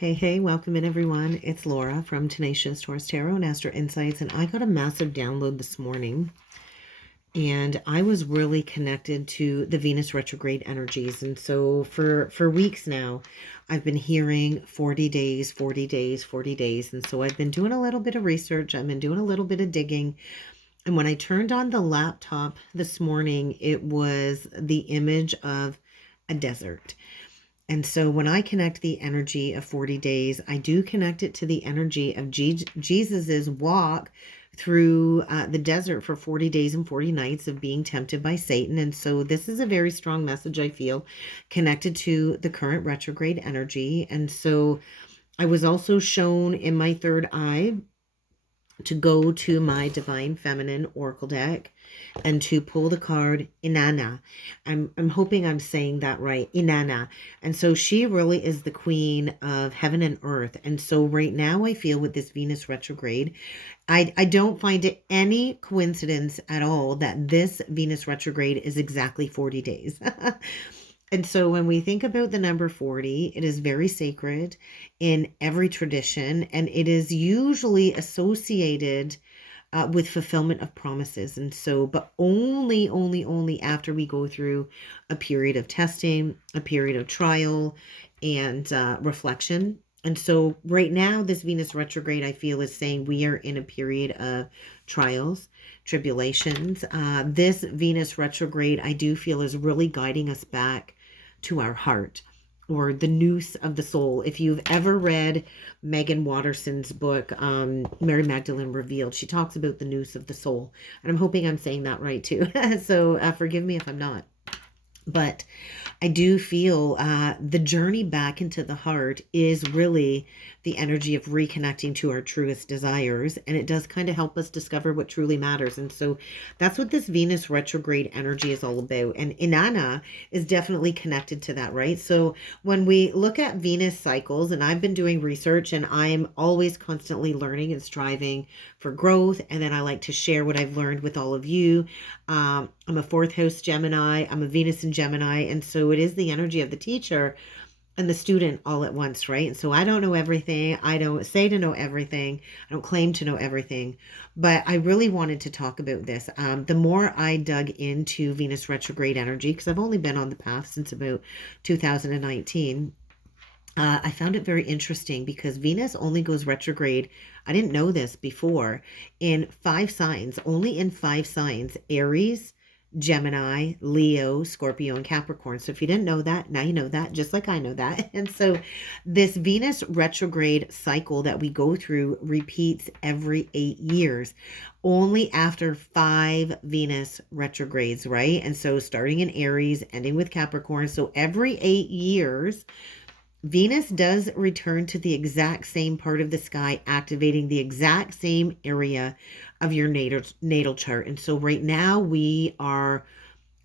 Hey, hey, welcome in everyone. It's Laura from Tenacious Taurus Tarot and Astro Insights, and I got a massive download this morning, and I was really connected to the Venus retrograde energies. And so for weeks now, I've been hearing 40 days, 40 days, 40 days. And so I've been doing a little bit of research. I've been doing a little bit of digging. And when I turned on the laptop this morning, it was the image of a desert. And so when I connect the energy of 40 days, I do connect it to the energy of Jesus's walk through the desert for 40 days and 40 nights of being tempted by Satan. And so this is a very strong message, I feel, connected to the current retrograde energy. And so I was also shown in my third eye to go to my Divine Feminine Oracle deck and to pull the card Inanna. I'm hoping I'm saying that right, Inanna. And so she really is the queen of heaven and earth. And so right now I feel with this Venus retrograde, I don't find it any coincidence at all that this Venus retrograde is exactly 40 days. And so when we think about the number 40, it is very sacred in every tradition, and it is usually associated with fulfillment of promises. And so, but only after we go through a period of testing, a period of trial, and reflection. And so right now, this Venus retrograde, I feel, is saying we are in a period of trials, tribulations. This Venus retrograde, I do feel, is really guiding us back to our heart, or the noose of the soul. If you've ever read Megan Watterson's book, Mary Magdalene Revealed, she talks about the noose of the soul. And I'm hoping I'm saying that right too. So forgive me if I'm not. But I do feel the journey back into the heart is really the energy of reconnecting to our truest desires. And it does kind of help us discover what truly matters. And so that's what this Venus retrograde energy is all about. And Inanna is definitely connected to that, right? So when we look at Venus cycles, and I've been doing research and I'm always constantly learning and striving for growth. And then I like to share what I've learned with all of you. I'm a fourth house Gemini. I'm a Venus in Gemini. And so it is the energy of the teacher and the student all at once, right? And so I don't know everything. I don't say to know everything. I don't claim to know everything. But I really wanted to talk about this. The more I dug into Venus retrograde energy, because I've only been on the path since about 2019, I found it very interesting because Venus only goes retrograde. I didn't know this before, in 5 signs, only in 5 signs: Aries, Gemini, Leo, Scorpio, and Capricorn. So if you didn't know that, now you know that, just like I know that. And so this Venus retrograde cycle that we go through repeats every 8 years, only after 5 Venus retrogrades, right? And so starting in Aries, ending with Capricorn. So every 8 years, Venus does return to the exact same part of the sky, activating the exact same area of your natal chart. And so right now we are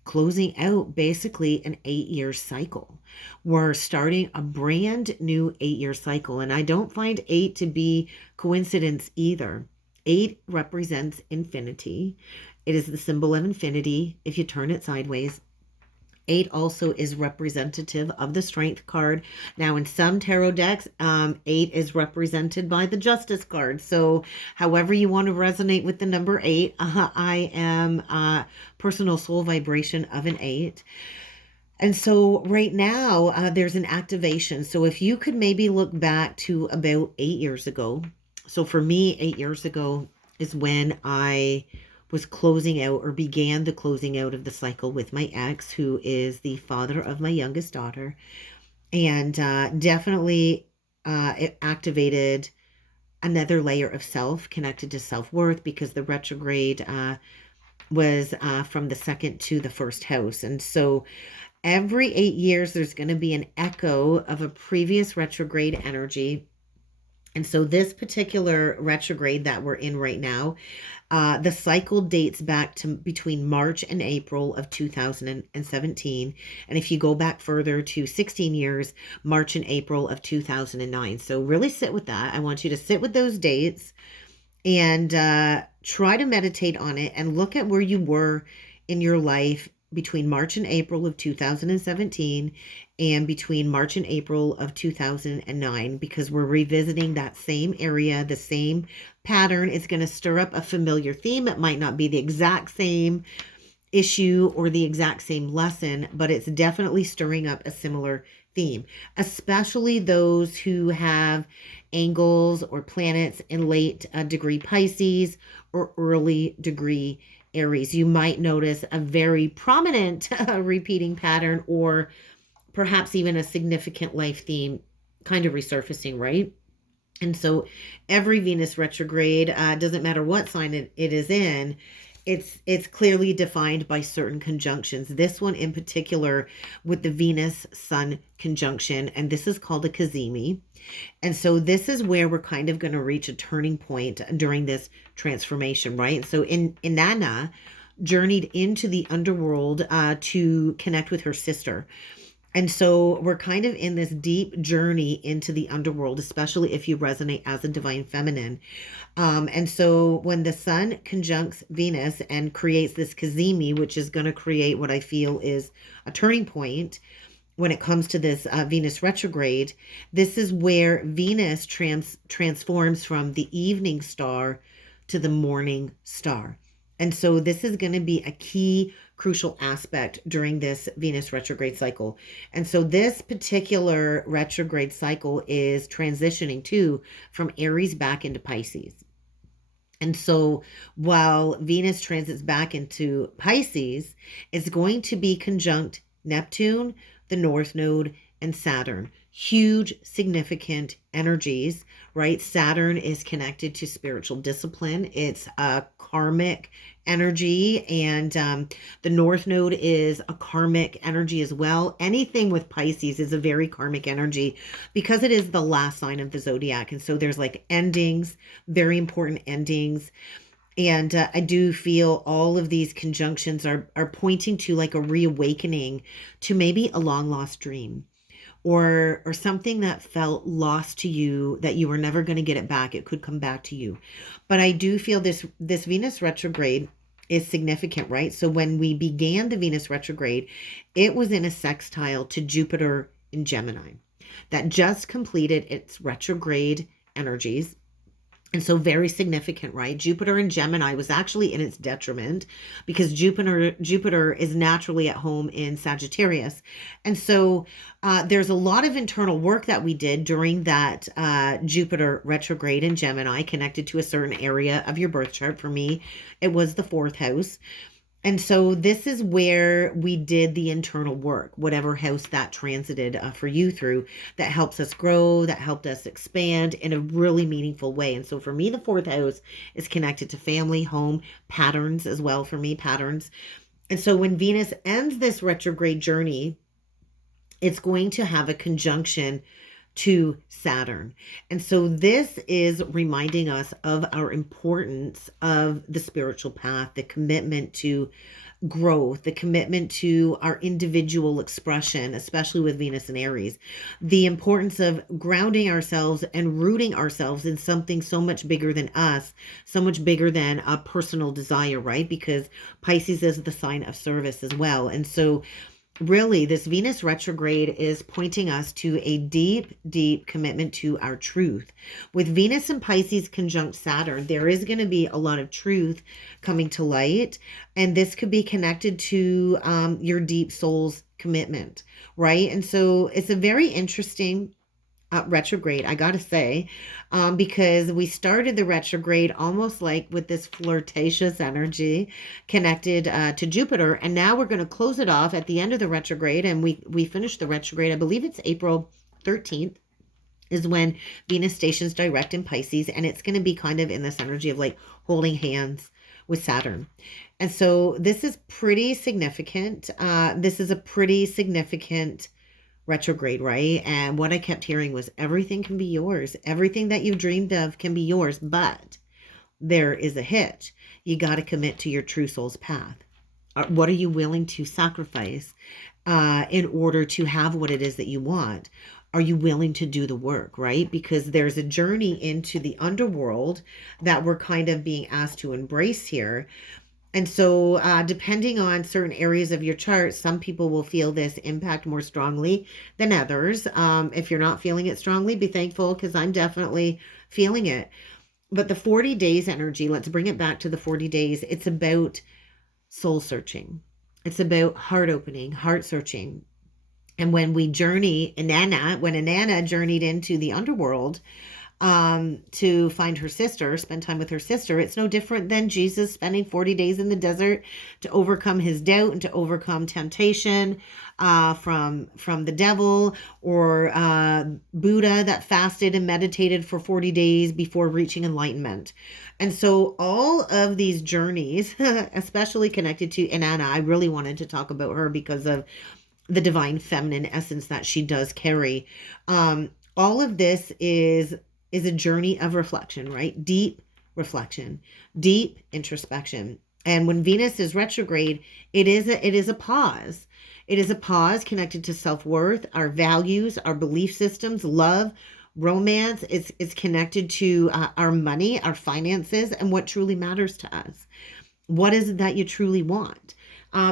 closing out basically an 8-year cycle. We're starting a brand new 8-year cycle. And I don't find 8 to be coincidence either. 8 represents infinity. It is the symbol of infinity if you turn it sideways. 8 also is representative of the Strength card. Now, in some tarot decks, 8 is represented by the Justice card. So, however you want to resonate with the number 8, I am personal soul vibration of an 8. And so right now, there's an activation. So if you could maybe look back to about 8 years ago. So for me, 8 years ago is when I was closing out, or began the closing out of the cycle with my ex, who is the father of my youngest daughter. And definitely it activated another layer of self connected to self-worth, because the retrograde was from the second to the first house. And so every 8 years, there's going to be an echo of a previous retrograde energy. And so this particular retrograde that we're in right now, the cycle dates back to between March and April of 2017. And if you go back further to 16 years, March and April of 2009. So really sit with that. I want you to sit with those dates and try to meditate on it and look at where you were in your life between March and April of 2017 and between March and April of 2009, because we're revisiting that same area, the same pattern. It's going to stir up a familiar theme. It might not be the exact same issue or the exact same lesson, but it's definitely stirring up a similar theme, especially those who have angles or planets in late degree Pisces or early degree Aries. You might notice a very prominent repeating pattern, or perhaps even a significant life theme kind of resurfacing, right? And so every Venus retrograde, doesn't matter what sign it is in, it's clearly defined by certain conjunctions. This one in particular with the Venus Sun conjunction, and this is called a cazimi. And so this is where we're kind of going to reach a turning point during this transformation, right? So Inanna journeyed into the underworld to connect with her sister. And so we're kind of in this deep journey into the underworld, especially if you resonate as a divine feminine. And so when the sun conjuncts Venus and creates this cazimi, which is going to create what I feel is a turning point when it comes to this Venus retrograde, this is where Venus transforms from the evening star to the morning star. And so this is going to be a key crucial aspect during this Venus retrograde cycle. And so this particular retrograde cycle is transitioning from Aries back into Pisces. And so while Venus transits back into Pisces, it's going to be conjunct Neptune, the North Node, and Saturn. Huge, significant energies, right? Saturn is connected to spiritual discipline. It's a karmic energy, and the North Node is a karmic energy as well. Anything with Pisces is a very karmic energy because it is the last sign of the zodiac. And so there's like endings, very important endings. And I do feel all of these conjunctions are pointing to like a reawakening to maybe a long lost dream, or something that felt lost to you that you were never going to get it back. It could come back to you. But I do feel this Venus retrograde is significant, right? So when we began the Venus retrograde, it was in a sextile to Jupiter in Gemini that just completed its retrograde energies. And so very significant, right? Jupiter in Gemini was actually in its detriment because Jupiter is naturally at home in Sagittarius. And so there's a lot of internal work that we did during that Jupiter retrograde in Gemini, connected to a certain area of your birth chart. For me, it was the 4th house. And so this is where we did the internal work, whatever house that transited for you through, that helps us grow, that helped us expand in a really meaningful way. And so for me, the 4th house is connected to family, home, patterns as well. For me, patterns. And so when Venus ends this retrograde journey, it's going to have a conjunction to Saturn. And so this is reminding us of our importance of the spiritual path, the commitment to growth, the commitment to our individual expression, especially with Venus and Aries, the importance of grounding ourselves and rooting ourselves in something so much bigger than us, so much bigger than a personal desire, right? Because Pisces is the sign of service as well. And so really, this Venus retrograde is pointing us to a deep, deep commitment to our truth. With Venus and Pisces conjunct Saturn, there is going to be a lot of truth coming to light. And this could be connected to your deep soul's commitment, right? And so it's a very interesting retrograde, I gotta say, because we started the retrograde almost like with this flirtatious energy connected to Jupiter, and now we're going to close it off at the end of the retrograde, and we finished the retrograde. I believe it's April 13th is when Venus stations direct in Pisces, and it's going to be kind of in this energy of like holding hands with Saturn. And so this is pretty significant. This is a pretty significant retrograde, right? And what I kept hearing was everything can be yours. Everything that you've dreamed of can be yours, but there is a hitch. You got to commit to your true soul's path. What are you willing to sacrifice in order to have what it is that you want? Are you willing to do the work, right? Because there's a journey into the underworld that we're kind of being asked to embrace here. And so depending on certain areas of your chart, some people will feel this impact more strongly than others. If you're not feeling it strongly, be thankful, because I'm definitely feeling it. But the 40 days energy, let's bring it back to the 40 days. It's about soul searching. It's about heart opening, heart searching. And when we journey, when Inanna journeyed into the underworld, to find her sister, spend time with her sister, it's no different than Jesus spending 40 days in the desert to overcome his doubt and to overcome temptation from the devil, or Buddha that fasted and meditated for 40 days before reaching enlightenment. And so all of these journeys, especially connected to Inanna, I really wanted to talk about her because of the divine feminine essence that she does carry. All of this is a journey of reflection, right? Deep reflection, deep introspection. And when Venus is retrograde, it is a pause. It is a pause connected to self-worth, our values, our belief systems, love, romance. It's connected to our money, our finances, and what truly matters to us. What is it that you truly want?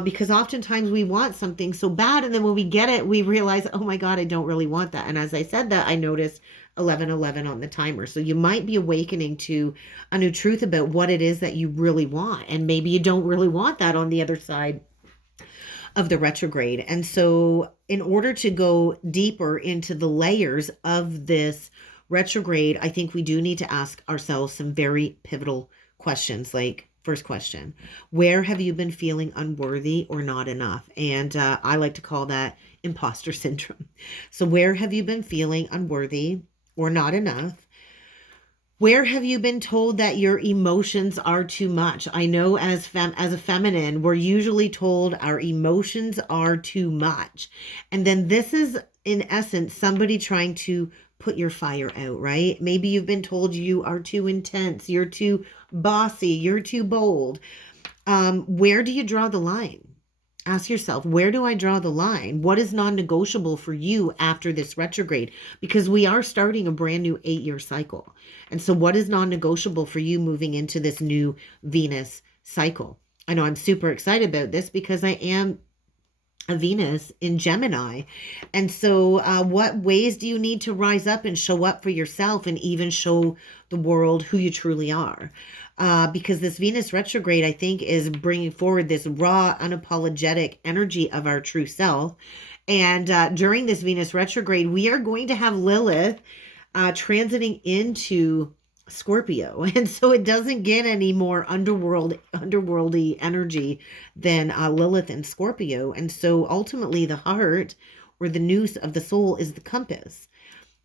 Because oftentimes we want something so bad, and then when we get it, we realize, oh my God, I don't really want that. And as I said that, I noticed 11:11 on the timer. So you might be awakening to a new truth about what it is that you really want. And maybe you don't really want that on the other side of the retrograde. And so in order to go deeper into the layers of this retrograde, I think we do need to ask ourselves some very pivotal questions. Like, first question, where have you been feeling unworthy or not enough? And I like to call that imposter syndrome. So where have you been feeling unworthy or not enough? Where have you been told that your emotions are too much? I know as a feminine, we're usually told our emotions are too much. And then this is, in essence, somebody trying to put your fire out, right? Maybe you've been told you are too intense, you're too bossy, you're too bold. Where do you draw the line? Ask yourself, where do I draw the line? What is non-negotiable for you after this retrograde? Because we are starting a brand new 8-year cycle. And so what is non-negotiable for you moving into this new Venus cycle? I know I'm super excited about this because I am a Venus in Gemini. And so what ways do you need to rise up and show up for yourself and even show the world who you truly are? Because this Venus retrograde, I think, is bringing forward this raw, unapologetic energy of our true self. And during this Venus retrograde, we are going to have Lilith transiting into Scorpio. And so it doesn't get any more underworldy energy than Lilith and Scorpio. And so ultimately the heart, or the noose of the soul, is the compass.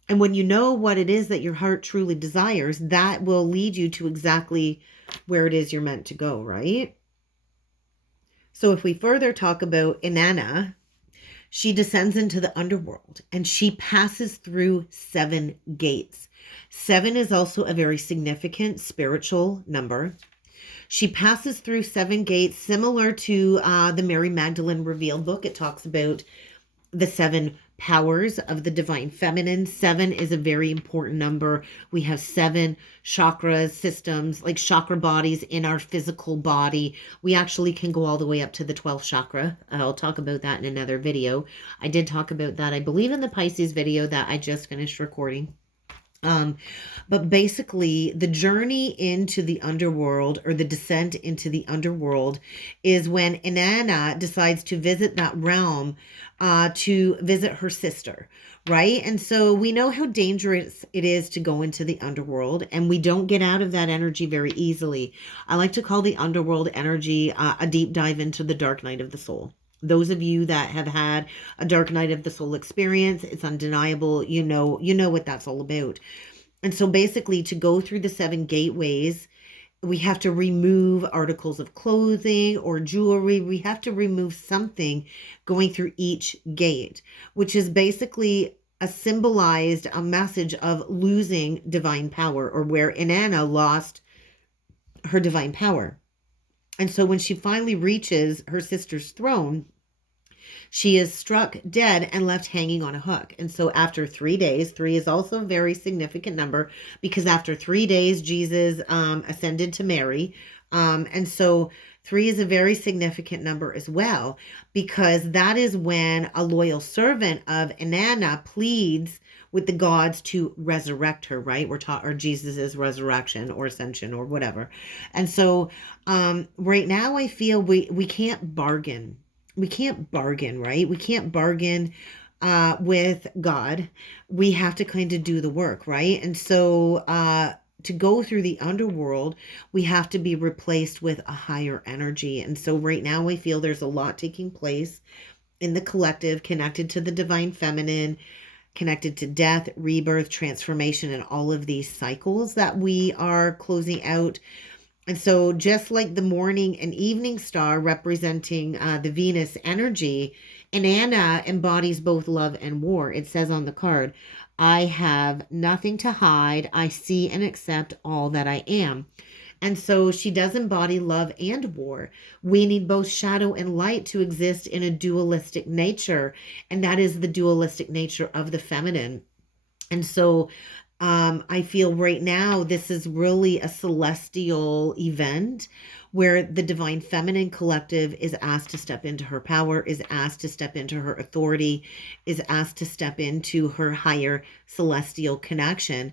And when you know what it is that your heart truly desires, that will lead you to exactly where it is you're meant to go, right? So if we further talk about Inanna, she descends into the underworld and she passes through 7 gates. 7 is also a very significant spiritual number. She passes through 7 gates, similar to the Mary Magdalene Revealed book. It talks about the 7 powers of the divine feminine. 7 is a very important number. We have 7 chakra systems, like chakra bodies in our physical body. We actually can go all the way up to the 12th chakra. I'll talk about that in another video. I did talk about that, I believe, in the Pisces video that I just finished recording. But basically the journey into the underworld, or the descent into the underworld, is when Inanna decides to visit that realm, to visit her sister, right? And so we know how dangerous it is to go into the underworld, and we don't get out of that energy very easily. I like to call the underworld energy a deep dive into the dark night of the soul. Those of you that have had a dark night of the soul experience, it's undeniable. You know what that's all about. And so basically, to go through the 7 gateways, we have to remove articles of clothing or jewelry. We have to remove something going through each gate, which is basically symbolized a message of losing divine power, or where Inanna lost her divine power. And so when she finally reaches her sister's throne, she is struck dead and left hanging on a hook. And so after 3 days, 3 is also a very significant number, because after 3 days, Jesus ascended to Mary. And so 3 is a very significant number as well, because that is when a loyal servant of Inanna pleads with the gods to resurrect her, right? We're taught, or Jesus's resurrection or ascension or whatever. And so right now I feel we can't bargain. We can't bargain, right? We can't bargain with God. We have to kind of do the work, right? And so to go through the underworld, we have to be replaced with a higher energy. And so right now I feel there's a lot taking place in the collective, connected to the divine feminine, connected to death, rebirth, transformation, and all of these cycles that we are closing out. And so just like the morning and evening star representing the Venus energy, Inanna embodies both love and war. It says on the card, I have nothing to hide. I see and accept all that I am. And so she does embody love and war. We need both shadow and light to exist in a dualistic nature. And that is the dualistic nature of the feminine. And so I feel right now this is really a celestial event where the divine feminine collective is asked to step into her power, is asked to step into her authority, is asked to step into her higher celestial connection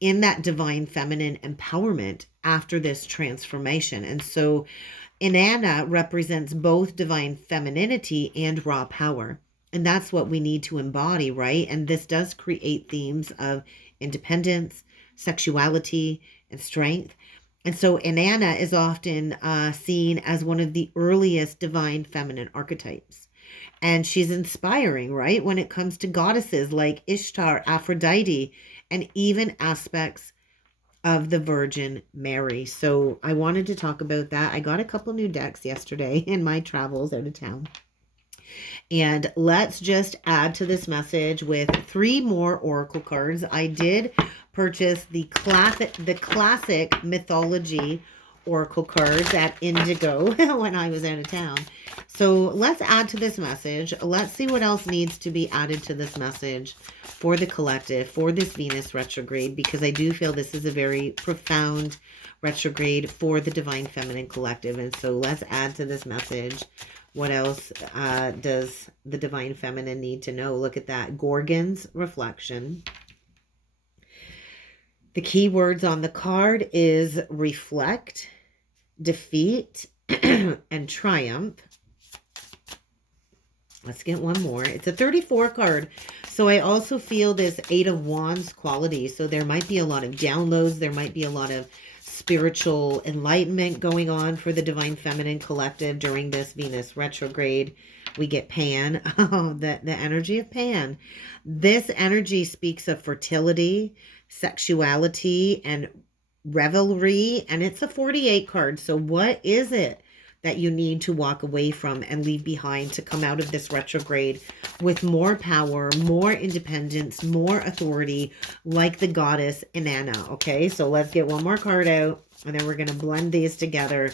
in that divine feminine empowerment after this transformation. And so Inanna represents both divine femininity and raw power. And that's what we need to embody, right? And this does create themes of independence, sexuality, and strength. And so Inanna is often seen as one of the earliest divine feminine archetypes. And she's inspiring, right? When it comes to goddesses like Ishtar, Aphrodite, and even aspects of the Virgin Mary. So I wanted to talk about that. I got a couple new decks yesterday in my travels out of town. And let's just add to this message with 3 more oracle cards. I did purchase the classic mythology oracle cards at Indigo when I was out of town. So let's add to this message. Let's see what else needs to be added to this message for the collective, for this Venus retrograde, because I do feel this is a very profound retrograde for the divine feminine collective. And so let's add to this message. What else does the divine feminine need to know? Look at that. Gorgon's reflection. The key words on the card is reflect, defeat, and triumph. Let's get one more. It's a 34 card. So I also feel this 8 of Wands quality. So there might be a lot of downloads. There might be a lot of spiritual enlightenment going on for the divine feminine collective during this Venus retrograde. We get Pan, the energy of Pan. This energy speaks of fertility, sexuality, and revelry, and it's a 48 card. So what is it that you need to walk away from and leave behind to come out of this retrograde with more power, more independence, more authority, like the goddess Inanna? Okay, so let's get one more card out, and then we're going to blend these together,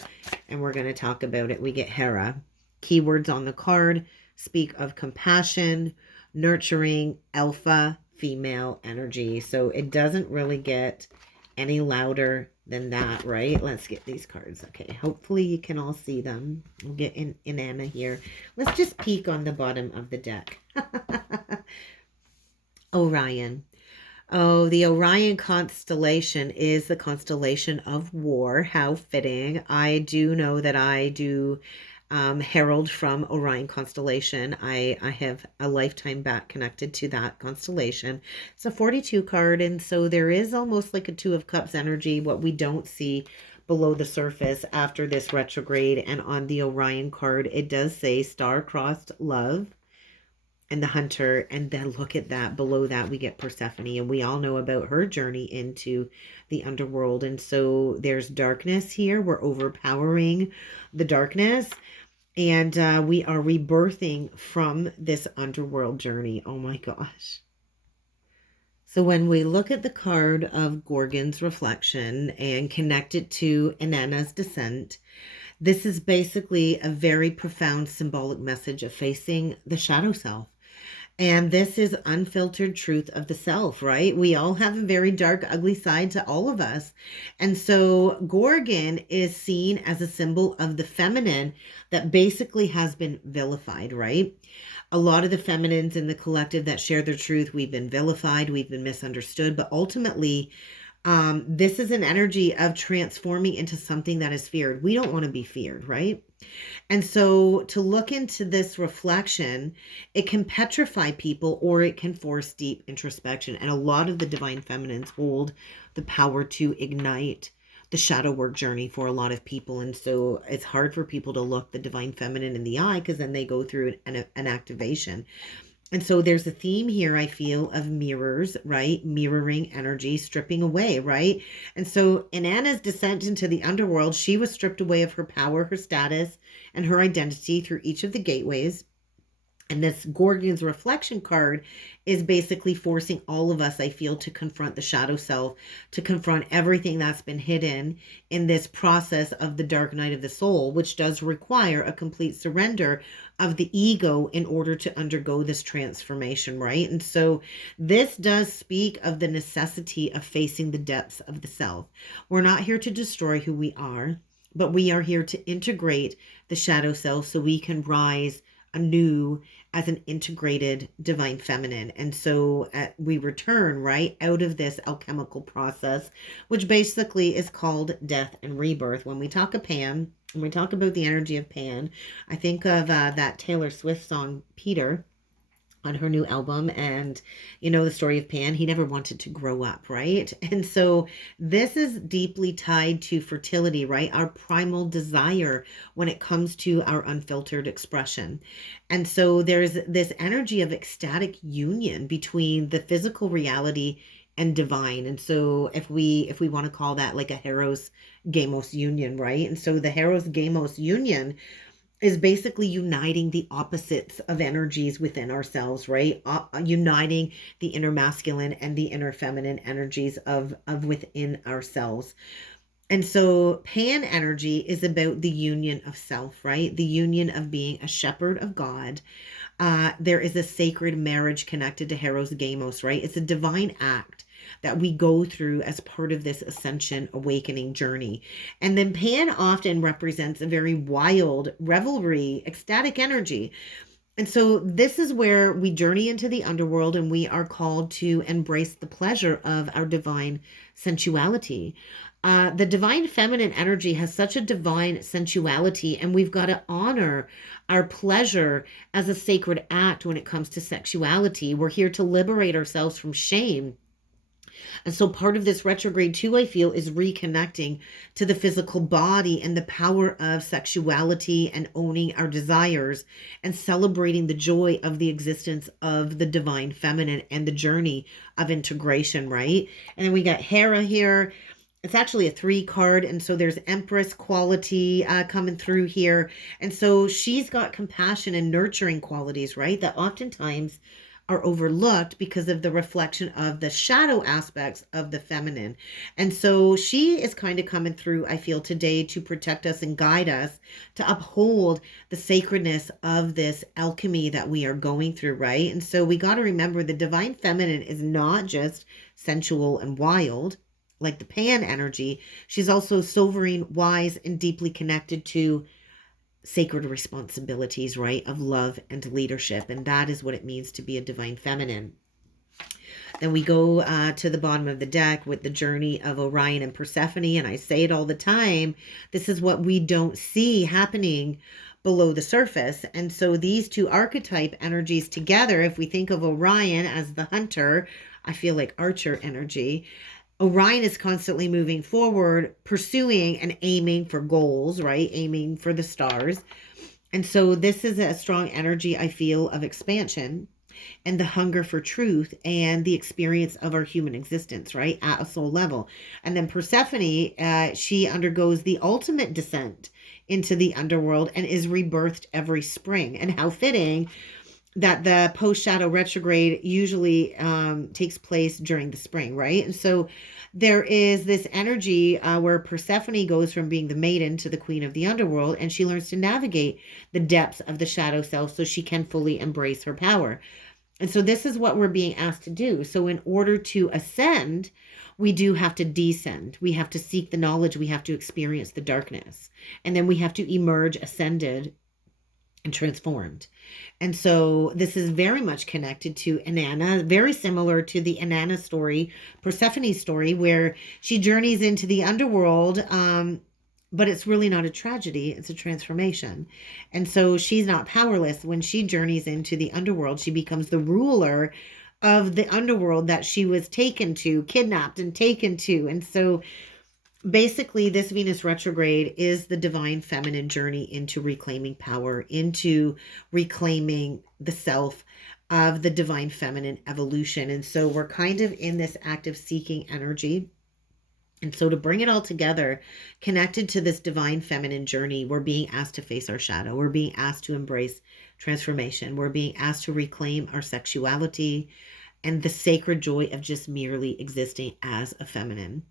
and we're going to talk about it. We get Hera. Keywords on the card speak of compassion, nurturing, alpha, female energy. So it doesn't really get any louder than that, right? Let's get these cards. Okay, hopefully you can all see them. We'll get Inanna here. Let's just peek on the bottom of the deck. Orion. Oh, the Orion constellation is the constellation of war. How fitting. I do know that I do herald from Orion constellation. I have a lifetime back connected to that constellation. It's a 42 card, and so there is almost like a 2 of Cups energy, what we don't see below the surface after this retrograde. And on the Orion card, it does say star-crossed love and the hunter. And then look at that. Below that, we get Persephone, and we all know about her journey into the underworld. And so there's darkness here. We're overpowering the darkness. And we are rebirthing from this underworld journey. Oh my gosh. So when we look at the card of Gorgon's reflection and connect it to Inanna's descent, this is basically a very profound symbolic message of facing the shadow self. And this is unfiltered truth of the self, right? We all have a very dark, ugly side to all of us. And so Gorgon is seen as a symbol of the feminine that basically has been vilified, right? A lot of the feminines in the collective that share their truth, we've been vilified, we've been misunderstood, but ultimately, this is an energy of transforming into something that is feared. We don't want to be feared, right? And so to look into this reflection, it can petrify people or it can force deep introspection. And a lot of the divine feminines hold the power to ignite the shadow work journey for a lot of people. And so it's hard for people to look the divine feminine in the eye because then they go through an activation. And so there's a theme here, I feel, of mirrors, right? Mirroring energy, stripping away, right? And so in Anna's descent into the underworld, she was stripped away of her power, her status, and her identity through each of the gateways. And this Gorgon's reflection card is basically forcing all of us, I feel, to confront the shadow self, to confront everything that's been hidden in this process of the dark night of the soul, which does require a complete surrender of the ego in order to undergo this transformation, right? And so this does speak of the necessity of facing the depths of the self. We're not here to destroy who we are, but we are here to integrate the shadow self so we can rise anew as an integrated divine feminine. And so we return right out of this alchemical process, which basically is called death and rebirth. When we talk of Pan, when we talk about the energy of Pan, I think of that Taylor Swift song, Peter, on her new album. And you know the story of Pan, he never wanted to grow up, right? And so this is deeply tied to fertility, right? Our primal desire when it comes to our unfiltered expression. And so there's this energy of ecstatic union between the physical reality and divine. And so if we want to call that like a Heros Gamos union, right? And so the Heros Gamos union is basically uniting the opposites of energies within ourselves, right? Uniting the inner masculine and the inner feminine energies of within ourselves. And so Pan energy is about the union of self, right? The union of being a shepherd of God. There is a sacred marriage connected to Heros Gamos, right? It's a divine act that we go through as part of this ascension awakening journey. And then Pan often represents a very wild revelry, ecstatic energy. And so this is where we journey into the underworld and we are called to embrace the pleasure of our divine sensuality. The divine feminine energy has such a divine sensuality, and we've got to honor our pleasure as a sacred act when it comes to sexuality. We're here to liberate ourselves from shame. And so part of this retrograde too, I feel, is reconnecting to the physical body and the power of sexuality and owning our desires and celebrating the joy of the existence of the divine feminine and the journey of integration, right? And then we got Hera here. It's actually a 3 card. And so there's Empress quality coming through here. And so she's got compassion and nurturing qualities, right? That oftentimes are overlooked because of the reflection of the shadow aspects of the feminine. And so she is kind of coming through, I feel, today to protect us and guide us to uphold the sacredness of this alchemy that we are going through, right? And so we got to remember the divine feminine is not just sensual and wild like the Pan energy. She's also sovereign, wise, and deeply connected to sacred responsibilities, right, of love and leadership. And that is what it means to be a divine feminine. Then we go to the bottom of the deck with the journey of Orion and Persephone. And I say it all the time, this is what we don't see happening below the surface. And so these two archetype energies together, if we think of Orion as the hunter, I feel like Archer energy. Orion is constantly moving forward, pursuing and aiming for goals, right? Aiming for the stars. And so this is a strong energy, I feel, of expansion and the hunger for truth and the experience of our human existence, right? At a soul level. And then Persephone, she undergoes the ultimate descent into the underworld and is rebirthed every spring. And how fitting that the post-shadow retrograde usually takes place during the spring, right? And so there is this energy where Persephone goes from being the maiden to the queen of the underworld, and she learns to navigate the depths of the shadow self so she can fully embrace her power. And so this is what we're being asked to do. So in order to ascend, we do have to descend. We have to seek the knowledge. We have to experience the darkness. And then we have to emerge ascended and transformed. And so this is very much connected to Inanna, very similar to the Inanna story, Persephone's story, where she journeys into the underworld. But it's really not a tragedy, it's a transformation. And so she's not powerless. When she journeys into the underworld, she becomes the ruler of the underworld that she was taken to, kidnapped and taken to. And so basically, this Venus retrograde is the divine feminine journey into reclaiming power, into reclaiming the self of the divine feminine evolution. And so we're kind of in this active seeking energy. And so to bring it all together, connected to this divine feminine journey, we're being asked to face our shadow. We're being asked to embrace transformation. We're being asked to reclaim our sexuality and the sacred joy of just merely existing as a feminine.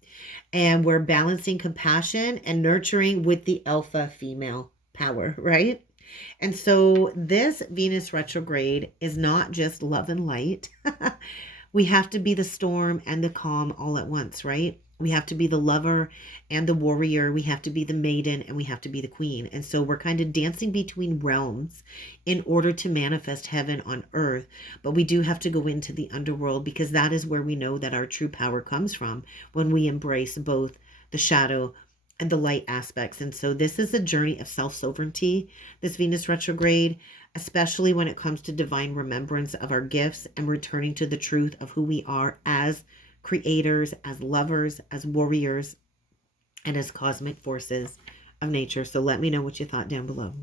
And we're balancing compassion and nurturing with the alpha female power, right? And so this Venus retrograde is not just love and light. We have to be the storm and the calm all at once, right? We have to be the lover and the warrior. We have to be the maiden and we have to be the queen. And so we're kind of dancing between realms in order to manifest heaven on earth. But we do have to go into the underworld because that is where we know that our true power comes from, when we embrace both the shadow and the light aspects. And so this is a journey of self-sovereignty, this Venus retrograde, especially when it comes to divine remembrance of our gifts and returning to the truth of who we are as creators, as lovers, as warriors, and as cosmic forces of nature. So let me know what you thought down below.